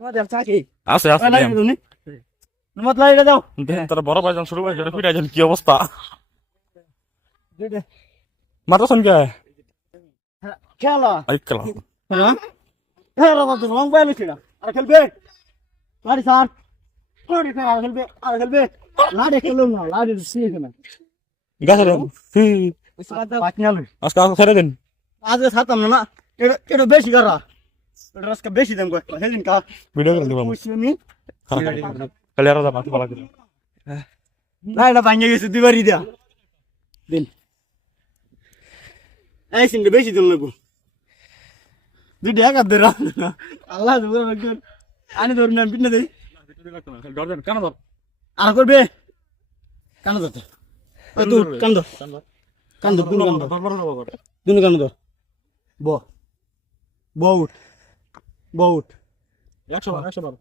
তোমাদের চাকি আছে আছে লাগে তুমি মত লাগে যাও তারা বড় ভাইজান শুরু ভাইজান ফিরাইছেন কি অবস্থা মারতেছেন কে খেলা আই খেলা হ্যাঁ খেলা বাদ রং বাইলে ছিড়া আর খেলবে লাড়ি স্যার কোড়ি খেলা খেলবে লাড়ি খেলুম না লাড়ি সিয়ে না গাছের পাঁচনাল আজকে আজকে ছেড়ে দিন আজ ছাড়তাম না এটা বেশি করা এটা আজকে বেশি দাম কয় সেদিন কা ভিডিও করে দিব মুসলিমি খালি আর যাবা ভালো লাগে না এটা ভাঙে গেছে দিবারি দিয়া দিন এই সিনটা বেশি দিন লাগবো দুই টাকা দে আল্লাহ দুপুর একজন আনি ধরুন আমি পিঠে দেই কেন ধর আর করবে কান ধরতে তুই কান ধর কান ধর দুনো কান ধর দুনো কান ধর ব বহুত বহুত 100 বার 100 বার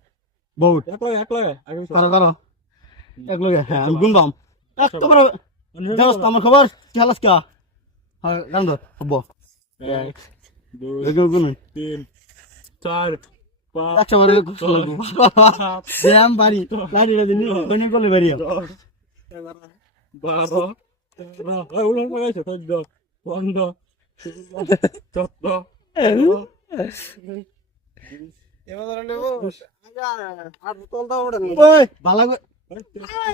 বহুত একলা কারো এক লগে হ্যাঁ আমি গুনবাম এক তো বড় জানাস তো আমার খবর কি হালাস কা হ্যাঁ কান ধর হব 1 2 এগুলো গুনুন 3 4 5 একশো বারে ব্যায়াম বাড়ি লাইট দিলি কোনে করলে বাড়ি 12 13 ওই উলন লাগাইছে 14 15 14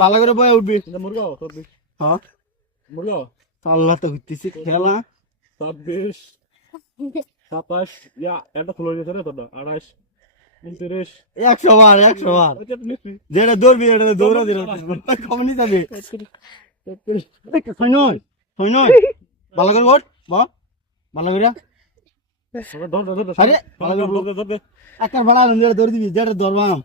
ভালো করে বয়ে উঠবি মুরগা হ্যাঁ মুরগা আল্লাহ তো হইতেছে খেলা 26 27 ইয়া এটা খুলে গেছে রে তোটা 28 29 100 বার যেটা দৌড়বি এটা দৌড়া দিল কমনি যাবে সৈনয় ভালো করে ওঠ ভালো করে আরে ভালো করে একটা ভাড়া দৌড় দিবি যেটা দৌড়বাম